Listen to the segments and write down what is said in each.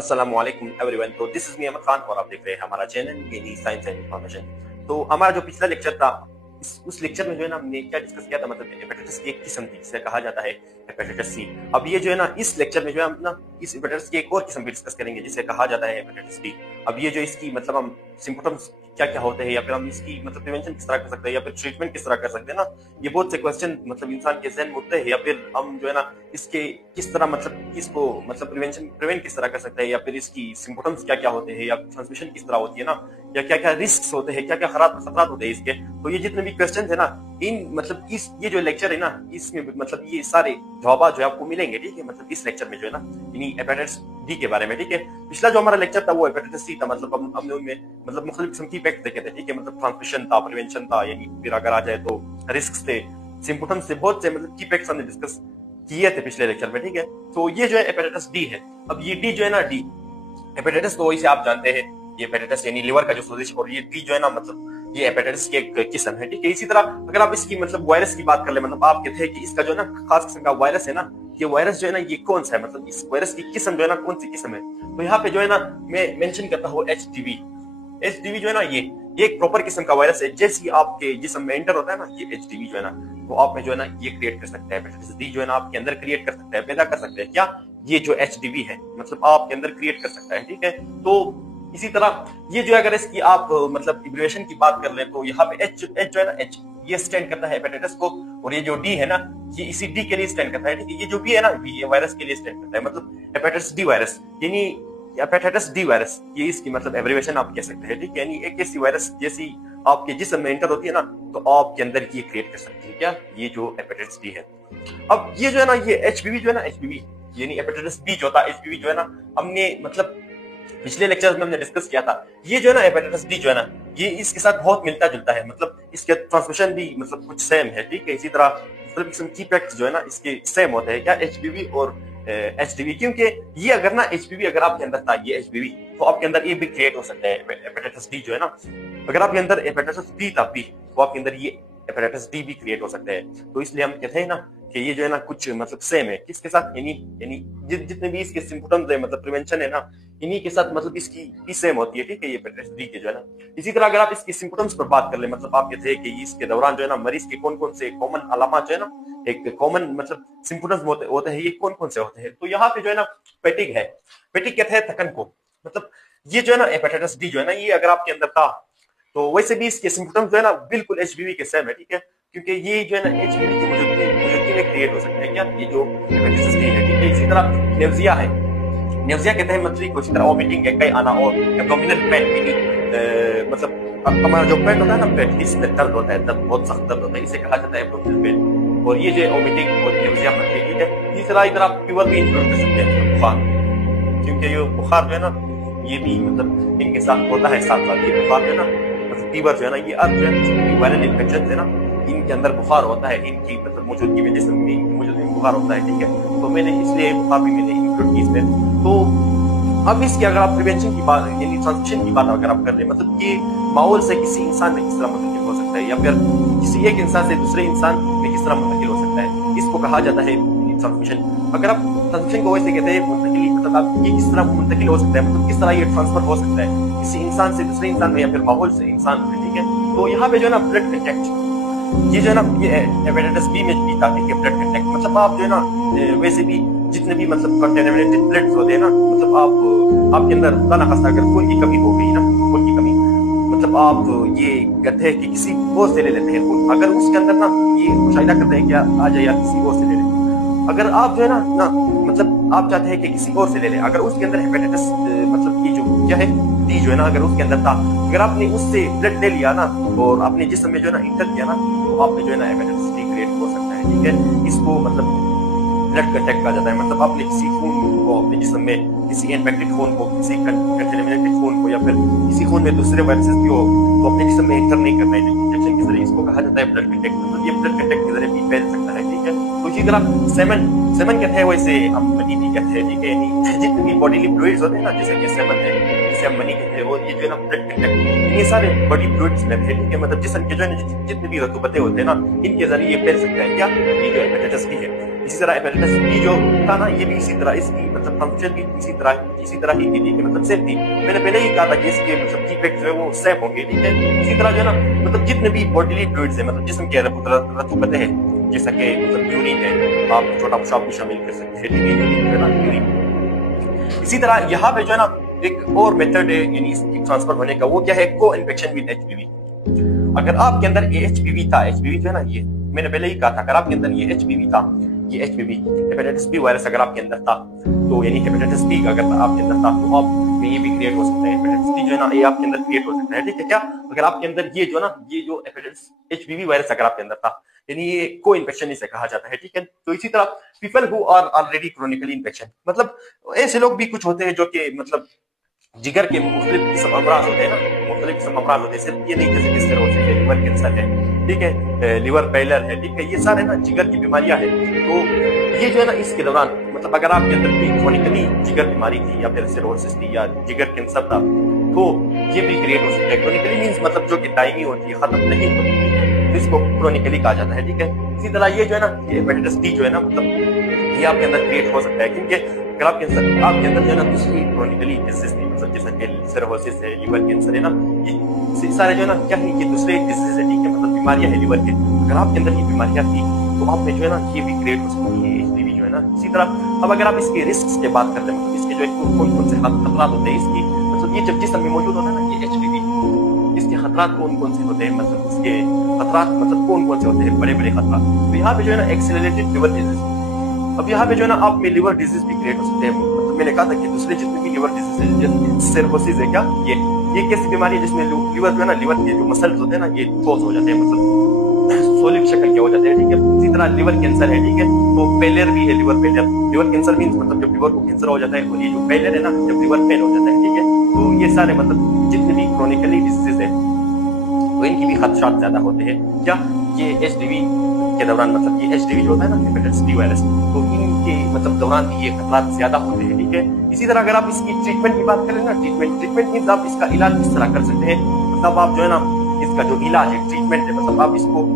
अस्सलाम वालेकुम एवरीवन। तो this is me Ahmad Khan और आप देख रहे हैं हमारा चैनल यानी साइंस एंड इंफॉर्मेशन। तो हमारा जो पिछला लेक्चर था उस लेक्चर में जो है ना हमने क्या डिस्कस किया था, मतलब हेपेटाइटिस की एक किस्म थी जिसे कहा जाता है हेपेटाइटिस सी। अब ये जो है ना इस लेक्चर में जो है हम ना इस हेपेटाइटिस की एक और किस्म भी डिस्कस करेंगे जिसे कहा जाता है हेपेटाइटिस डी। अब ये जो इसकी मतलब हम सिम्पटम्स क्या क्या होते हैं या फिर हम इसकी मतलब प्रिवेंशन किस तरह कर सकते हैं या फिर ट्रीटमेंट किस तरह कर सकते हैं ना, ये बहुत से क्वेश्चन मतलब इंसान के जहन में उठते हैं। या फिर हम जो है ना इसके किस तरह मतलब इसको मतलब प्रिवेंट किस तरह कर सकते हैं या फिर इसकी सिम्पटम्स क्या क्या होते हैं या ट्रांसमिशन किस तरह होती है ना, या क्या क्या रिस्क होते हैं, क्या क्या खतरात होते हैं इसके। तो ये जितने भी क्वेश्चन है ना इन मतलब इस ये जो लेक्चर है ना इसमें मतलब ये सारे जवाब जो है आपको मिलेंगे, ठीक है। मतलब इस लेक्चर में जो है ना इन्हीं हेपेटाइटिस डी के बारे में, ठीक है। पिछला जो हमारा लेक्चर था वो हेपेटाइटिस सी था, मतलब हमने उनमें मतलब मुख्तलिफ किस्म की इफेक्ट देखे थे, ठीक है। मतलब ट्रांसमिशन था, प्रिवेंशन था, यानी फिर अगर आ जाए तो रिस्क थे, सिम्पटम्स थे, बहुत से मतलब की इफेक्ट्स हमने डिस्कस किए थे पिछले लेक्चर में, ठीक है। तो ये जो है हेपेटाइटिस डी है। अब ये डी जो है ना डी हेपेटाइटिस तो वैसे आप जानते हैं ये हेपेटाइटिस यानी लिवर का जो सोजिश, और ये डी जो है ना मतलब ये हेपेटाइटिस की एक किस्म है, ठीक है। इसी तरह अगर आप इसकी मतलब वायरस की बात कर ले, मतलब आप कहते हैं कि इसका जो है ना खास किस्म का वायरस है ना, ये वायरस जो है ना ये कौन सा है, मतलब इस वायरस की किस्म जो है ना कौन सी किस्म है। तो यहाँ पे जो है ना मैं मेंशन करता हूँ एचडीवी जो है ना ये एक प्रॉपर किस्म का वायरस है। जैसे ही आपके जिस्म में एंटर होता है ना ये एचडीवी जो है ना, तो आप में जो है ना ये क्रिएट कर सकता है हेपेटाइटिस डी जो है ना आपके अंदर क्रिएट कर सकता है, पैदा कर सकते हैं क्या ये जो एचडीवी है, मतलब आपके अंदर क्रिएट कर सकता है, ठीक है। तो इसी तरह ये जो अगर इसकी आप मतलब एब्रिविएशन की बात कर ले तो यहाँ पे एच जो है ना एच ये स्टैंड करता है हेपेटाइटिस को, और ये जो डी है ना ये इसी डी के लिए स्टैंड करता है, ठीक है। ये जो बी है ना बी ये वायरस के लिए स्टैंड करता है, मतलब हेपेटाइटिस डी वायरस यानी हेपेटाइटिस डी वायरस, ये इसकी मतलब एब्रिविएशन आप कह सकते हैं, ठीक है। यानी एक ऐसी वायरस जैसी आपके जिस्म में एंटर होती है ना तो आपके अंदर ये क्रिएट कर सकती है क्या ये जो हेपेटाइटिस डी है। अब ये जो है ना ये एचपीवी जो है ना एचपीवी यानी हेपेटाइटिस बी जो होता है एचपीवी जो है ना हमने मतलब पिछले लेक्चर में हमने डिस्कस किया था। ये जो है ना हेपेटाइटिस डी जो है ना ये इसके साथ बहुत मिलता जुलता है, मतलब इसके ट्रांसमिशन भी मतलब कुछ सेम है, ठीक है। इसी तरह मतलब किस्म की इफेक्ट जो है ना इसके सेम होते हैं क्या एचपीवी और एचडीवी, क्योंकि ये अगर ना एचपीवी अगर आपके अंदर था ये एचबीवी तो आपके अंदर ये भी क्रिएट हो सकता है हेपेटाइटिस डी जो है ना। अगर आपके अंदर हेपेटाइटिस बी था बी तो आपके अंदर ये हेपेटाइटिस डी भी क्रिएट हो सकता है। तो इसलिए हम कहते हैं ना कि ये जो है ना कुछ मतलब सेम है किसके साथ, यानी जितने भी इसके सिम्पटम्स है मतलब प्रिवेंशन है ना इन्हीं के साथ मतलब इसकी भी सेम होती है, ठीक है। ये हेपेटाइटिस डी के जो है ना इसी तरह अगर आप इसकी सिम्पटम्स पर बात कर ले, मतलब आप कहते हैं कि इसके दौरान जो है ना मरीज के कौन कौन से कॉमन अलामत जो है ना एक कॉमन मतलब सिम्पटम्स होते हैं, ये कौन कौन से होते हैं। तो यहाँ पे जो है ना पेटिक है, पेटिक कहते हैं थकन को, मतलब ये जो है ना हेपेटाइटिस डी जो है ना ये अगर आपके अंदर था तो वैसे भी इसके सिम्पटम्स जो है ना बिल्कुल एचबीवी के सेम है, ठीक है। क्योंकि ये जो है ना एचबीवी की मौजूदगी में क्रिएट हो सकता है क्या ये जो हेपेटाइटिस डी है, ठीक है। इसी तरह नेवजिया है, नेवजिया कहते हैं मतलब कुछ तरह वोमिटिंग है, कई आना और एब्डोमिनल पेन यानी मतलब हमारा जो पेट होता है ना पेट इसमें दर्द होता है, दर्द बहुत सख्त दर्द होता है, इसे कहा जाता है एब्डोमिनल पेन। और ये जो वोमिटिंग और नेवजिया मतलब ठीक है। तीसरा इधर आप फीवर भी इंक्लूड कर सकते हैं, बुखार, क्योंकि ये बुखार जो है ना ये भी मतलब इनके साथ होता है साथ साथ। ये बुखार जो है ना मतलब फीवर जो है ना ये अर्थ जो है वायरल इन्फेक्शन है ना इनके अंदर बुखार होता है, इनकी मतलब मौजूदगी में जिसम में मौजूदगी में बुखार होता है, ठीक है। तो मैंने इसलिए बुखार भी मैंने इंक्लूड की इसमें। तो अब इसकी अगर आप प्रिवेंशन की बात यानी ट्रांसमिशन की बात अगर आप कर रहे हैं, मतलब ये माहौल से किसी इंसान में किस तरह मुंतकिल हो सकता है या फिर किसी एक इंसान से दूसरे इंसान में किस तरह मुंतकिल हो सकता है, इसको कहा जाता है ट्रांसमिशन। अगर आप ट्रांसमिशन को वैसे कहते हैं मुंतकिली, मतलब आप ये किस तरह मुंतकिल हो सकता है, मतलब किस तरह ये ट्रांसफर हो सकता है किसी इंसान से दूसरे इंसान में या फिर माहौल से इंसान में, ठीक है। तो यहाँ पे जो है ना ब्लड कंटेक्ट ये जो है ना ये हेपेटाइटिस बी में भी था, ठीक है। ब्लड कंटेक्ट मतलब आप जो है ना वैसे भी जितने भी मतलब कंटेमिनेटेड ब्लड्स होते हैं ना, मतलब आपके अंदर खुदा ना खास्ता अगर खून की कमी हो गई ना, खून की कमी मतलब आप ये कहते हैं कि किसी और से ले लेते हैं खून, अगर उसके अंदर ना ये मुशाहिदा करते हैं कि आ जाए या किसी और से ले लें। अगर आप जो है ना मतलब आप चाहते हैं कि किसी और से ले लें, अगर उसके अंदर हेपेटाइटिस मतलब ये जो क्या है डी जो है ना अगर उसके अंदर था, अगर आपने उससे ब्लड ले लिया ना और अपने जिस्म में जो है ना इंटर किया ना तो आप में जो है ना हेपेटाइटिस डी क्रिएट हो सकता है, ठीक है। इसको मतलब ब्लड कंटेक्ट कहा जाता है, मतलब आपने किसी खून को अपने जिस्म में किसी इन्फेक्टेड खून को किसी कंटेमिनेटेड खून को या फिर किसी खून में दूसरे वायरसेस की हो तो अपने जिस्म में इंटर नहीं करना है इंजेक्शन के जरिए, इसको कहा जाता है ब्लड कंटेक्ट, मतलब ये ब्लड कंटेक्ट के जरिए भी फैल सकता है, ठीक है। तो इसी तरह सेमन कहते हैं वैसे हम मनी भी कहते हैं, ठीक है। जितने भी बॉडीली फ्लूइड्स होते हैं ना जैसे कि सेमन है जिसे हम मनी कहते हैं, और ये जो है ना ब्लड कंटेक्ट ये सारे बॉडी फ्लूइड्स में है, ठीक है। मतलब जिस्म के जो है जितने भी रतूबतें होते हैं ना इनके जरिए ये फैल सकता है क्या ये जो हेपेटाइटिस बी है। इसी तरह हेपेटाइटिस बी जो था ना, ये भी इसी तरह इसकी मतलब फंक्शन भी इसी तरह ही थी, मतलब सेम थी। मैंने पहले ही कहा था कि इसके मतलब डिफेक्ट जो है वो सेम होंगे, ठीक है। इसी तरह जो है ना मतलब जितने भी बॉडीली फ्लूइड्स है, मतलब जिस्म के रतूबतें हैं, जैसा कि मतलब यूरिन है, आप छोटा पेशाब भी शामिल कर सकते हैं, ठीक है, यूरिन जो है ना, यूरिन। इसी तरह यहाँ पे जो है ना एक और मेथड है यानी इसकी ट्रांसफर होने का, वो क्या है, को इन्फेक्शन विद एचपीवी। अगर आपके अंदर ये एचपीवी था, एचपीवी जो है ना, ये मैंने पहले ही कहा था, अगर आपके अंदर ये एचपीवी था, ये एचपीवी हेपेटाइटिस बी वायरस अगर आपके अंदर था, तो यानी हेपेटाइटिस बी अगर आपके अंदर था, तो आप में ये भी क्रिएट हो सकता है, हेपेटाइटिस बी जो है ना ये आपके अंदर क्रिएट हो सकता है, ठीक है। क्या अगर आपके अंदर ये जो ना, ये जो हेपेटाइटिस एचपीवी वायरस अगर आपके अंदर था, यानी ये को इन्फेक्शन इसे कहा जाता है, ठीक है। तो इसी तरह people who are already chronically infection, मतलब ऐसे लोग भी कुछ होते हैं जो कि मतलब जिगर के मुख्तलिफ किस्म अमराज होते हैं ना, मुख्तलिफ किस्म अमराज होते हैं, सिर्फ ये नहीं जैसे किस तरह होते हैं, लिवर कैंसर है, ठीक है, लिवर फेलियर है, ठीक है, ये सारे ना जिगर की बीमारियां हैं। तो ये जो है ना इसके दौरान मतलब अगर आपके अंदर कोई क्रोनिकली जिगर बीमारी थी या फिर सिरोसिस थी या जिगर कैंसर था, तो ये भी क्रिएट हो सकता है। क्रोनिकली मींस मतलब जो कि दायमी होती है, खत्म नहीं होती है, तो इसको क्रोनिकली कहा जाता है, ठीक है। इसी तरह ये जो है ना, ये हेपेटाइटिस बी जो है ना, मतलब ये आपके अंदर क्रिएट हो सकता है, क्योंकि अगर आपके अंदर जो है ना दूसरी क्रोनिकली डिजीज थी, मतलब जैसा कि सिरोसिस है, लिवर कैंसर है ना, ये सारे जो है ना क्या है, ये दूसरे डिजीज है, ठीक है, मतलब बीमारियां है लिवर के। अगर आपके अंदर ये बीमारियां थी, तो आप में जो है ना ये भी क्रिएट हो सकती है, एचपीवी जो है ना। इसी तरह अब अगर आप इसके रिस्क की बात करते हैं, मतलब इसके जो कौन कौन से खतरात होते हैं इसकी, मतलब ये जब जिस्म में मौजूद होता है ना ये एचपीवी, इसके खतरात कौन कौन से होते हैं, मतलब इसके खतरात मतलब कौन कौन से होते हैं, बड़े बड़े खतरात। तो यहाँ पे जो है ना एक्सेलरेटेड लिवर डिजीज, अब यहाँ पे जो है ना आप में लिवर डिजीज भी क्रिएट हो सकते हैं। मतलब मैंने कहा था कि दूसरे जितने भी लिवर डिजीज है, जैसे सिरोसिस है, क्या ये कैसी बीमारी है जिसमें लिवर जो है ना, लिवर के जो मसल्स होते हैं ना ये ठोस हो जाते हैं, मतलब सॉलिड शक्ल के हो जाते हैं, ठीक है। इसी तरह लिवर कैंसर है, ठीक है, तो फेलियर भी है, liver failure. Liver cancer means मतलब जब लिवर को कैंसर हो जाता है, और ये जो फेलियर है ना, जब लिवर फेल हो जाता है, ठीक है। तो ये सारे मतलब जितने भी क्रोनिकली डिजीज है, तो इनकी भी खदशात ज्यादा होते हैं। क्या ये एचडीवी के दौरान, मतलब ये एचडीवी जो होता है ना, हेपेटाइटिस बी वायरस, तो इनके मतलब दौरान भी ये खतरात ज्यादा होते हैं, ठीक है। इसी तरह अगर आप इसकी ट्रीटमेंट की बात करें ना, ट्रीटमेंट मींस आप इसका इलाज किस तरह कर सकते हैं, मतलब आप जो है ना इसका जो इलाज है, ट्रीटमेंट है, मतलब आप इसको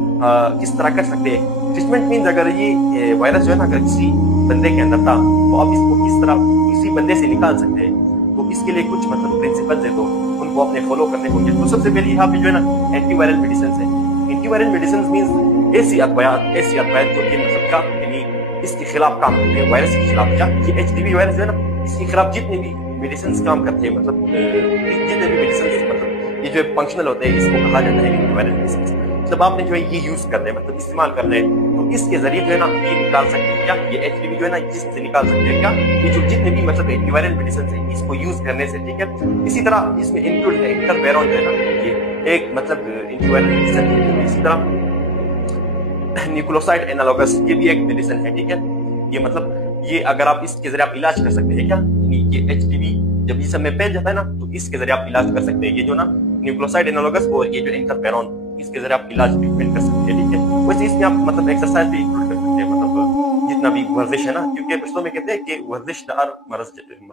किस तरह कर सकते हैं। ट्रीटमेंट मींस अगर ये वायरस जो है ना अगर किसी बंदे के अंदर था, तो आप इसको किस तरह किसी बंदे से निकाल सकते हैं। तो इसके लिए कुछ मतलब प्रिंसिपल्स है, तो उनको अपने फॉलो करने होंगे। तो सबसे पहले यहाँ पे जो है ना एंटीवायरल मेडिसिन है। एंटीवायरल मेडिसिन मींस ऐसी अदवायात जो कि मतलब क्या यानी इसके खिलाफ काम करते हैं, वायरस के खिलाफ। क्या ये एचडीवी वायरस जो है ना, इसके खिलाफ जितने भी मेडिसिन काम करते हैं, मतलब जितने भी मेडिसिन मतलब ये जो फंक्शनल होते हैं, इसको कहा जाता है एंटीवायरल मेडिसिन। जब आपने जो है ये यूज कर रहे हैं, मतलब इस्तेमाल कर रहे हैं, तो इसके जरिए जो है ना ये निकाल सकते हैं। क्या ये एचडीवी जो है ना जिसम से निकाल सकते हैं। क्या ये जो जितने भी मतलब एंटीवायरल मेडिसिन है, इसको यूज करने से, ठीक है। इसी तरह इसमें इंक्लूड है इंटरफेरॉन जो है ना, ये एक मतलब एंटीवायरल मेडिसिन है। इसी तरह न्यूक्लियोसाइड एनालॉगस, ये भी एक मेडिसिन है, ठीक है। ये मतलब ये अगर आप इसके जरिए आप इलाज कर सकते हैं। क्या ये एचडीवी जब जिसम में फैल जाता है ना, तो इसके जरिए आप इलाज कर सकते हैं। ये जो ना न्यूक्लियोसाइड एनालॉगस और ये जो इंटरफेरॉन, इसके जरिए आप इलाज ट्रीटमेंट कर सकते हैं, ठीक है। वैसे इसमें आप मतलब एक्सरसाइज भी इंक्लूड कर सकते हैं, मतलब जितना भी वर्जिश है ना, क्योंकि पश्तो में कहते हैं कि वर्जिश दार मरज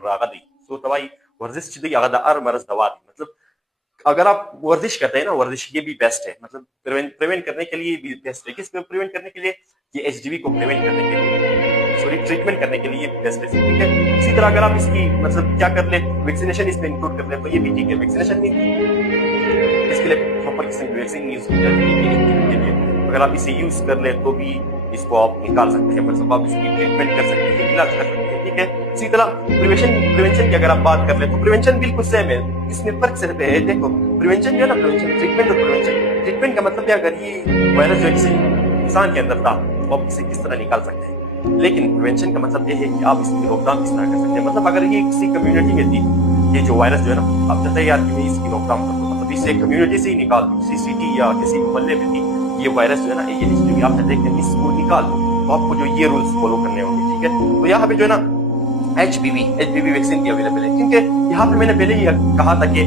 रागदी, सो तवाई वर्जिश चिदी अगदार मरज दवादी। मतलब अगर आप वर्जिश करते हैं ना, वर्जिश ये भी बेस्ट है, मतलब प्रिवेंट करने के लिए भी बेस्ट है। किस पे प्रिवेंट करने के लिए, ये एचडीवी को प्रिवेंट करने के लिए, सॉरी ट्रीटमेंट करने के लिए बेस्ट है, ठीक है। इसी तरह अगर आप इसकी मतलब क्या कर ले, वैक्सीनेशन इसमें इंक्लूड कर ले, तो ये भी ठीक है। वैक्सीनेशन में इसके लिए प्रॉपर किस्म की वैक्सीन यूज की जाती है, अगर आप इसे यूज कर ले तो भी इसको आप निकाल सकते हैं, मतलब आप इसकी ट्रीटमेंट कर सकते हैं, इलाज कर सकते हैं, ठीक है। इसी तरह प्रिवेंशन की अगर आप बात कर ले, तो प्रिवेंशन बिल्कुल सेम है, इसमें फर्क सिर्फ है, देखो प्रिवेंशन जो है ना, प्रिवेंशन ट्रीटमेंट और प्रिवेंशन। ट्रीटमेंट का मतलब है अगर ये वायरस जो किसी इंसान के अंदर था, तो आप इसे किस तरह निकाल सकते हैं। लेकिन प्रिवेंशन का मतलब ये है कि आप इसकी रोकथाम किस तरह कर सकते हैं। मतलब अगर ये किसी कम्युनिटी में थी, ये जो वायरस जो है ना, आप चाहते हैं यार कि मैं इसकी रोकथाम कर दूं, मतलब इसे कम्युनिटी से ही निकाल दूं, किसी सिटी या किसी मोहल्ले में थी ये वायरस जो है ना, ये हिस्ट्री आप चाहते हैं कि इसको निकाल दो, तो आपको जो ये रूल्स फॉलो करने होंगे, ठीक है। तो यहाँ पे जो है ना एचपीवी वैक्सीन भी अवेलेबल है, क्योंकि यहाँ पे मैंने पहले ही कहा था कि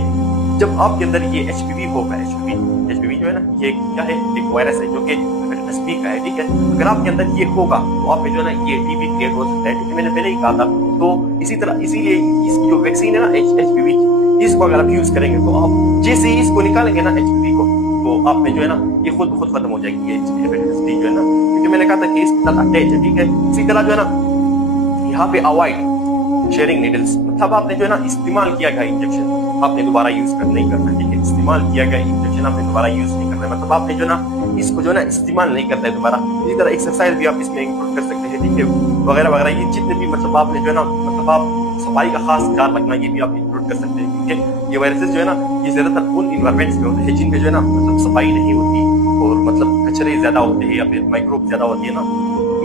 जब आपके अंदर ये एचपीवी होगा, एचपीवी जो है ना, ये क्या है, एक वायरस है जो कि हेपेटाइटिस बी का है, ठीक है। अगर आपके अंदर ये होगा, तो आप में जो है ना ये टीबी क्रिएट हो सकता है, क्योंकि मैंने पहले ही कहा था। तो इसी तरह इसीलिए इसकी जो वैक्सीन है ना एचपीवी की, इसको अगर आप यूज करेंगे, तो आप जैसे ही इसको निकालेंगे ना एचपीवी को, तो आप में जो है ना ये खुद ब खुद खत्म हो जाएगी ये हेपेटाइटिस बी जो है ना। क्योंकि मैंने कहा था कि इसके साथ अटैच है, ठीक है। इसी तरह जो है ना यहाँ पे अवॉइड शेयरिंग नीडल्स, मतलब आपने जो है ना इस्तेमाल किया गया इंजेक्शन आपने दोबारा यूज नहीं करना, ठीक है। इस्तेमाल किया गया इंजेक्शन आपने दोबारा यूज नहीं करना, मतलब आपने जो ना इसको जो ना इस्तेमाल नहीं करता है दोबारा। इसी तरह एक्सरसाइज भी आप इसमें इंक्लूड कर सकते हैं, ठीक है, वगैरह वगैरह। ये जितने भी मतलब आपने जो है ना मतलब आप सफाई का खास ख्याल रखना, ये भी आप इंक्लूड कर सकते हैं, ठीक है। ये वायरसेस जो है ना ये ज्यादातर उन इन्वायरमेंट्स में होते हैं जिनमें जो है ना मतलब सफाई नहीं होती और मतलब कचरे ज्यादा होते हैं या फिर माइक्रोब ज्यादा होती है ना,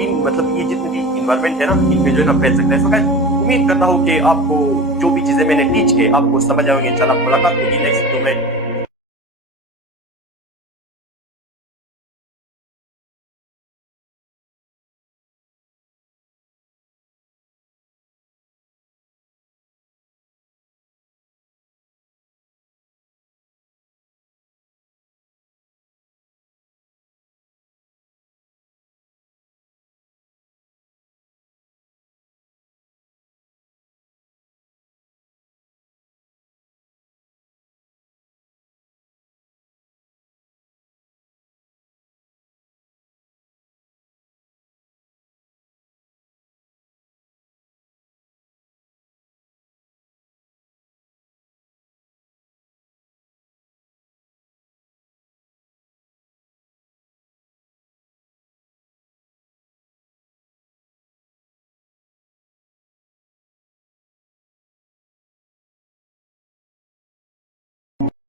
इन मतलब ये जितने भी इन्वायरमेंट है ना इनमें जो है ना फैल सकता है। इसका उम्मीद करता हूँ कि आपको जो भी चीजें मैंने टीच की आपको समझ आएंगे। इंशाल्लाह मुलाकात होगी नेक्स्ट वीडियो में।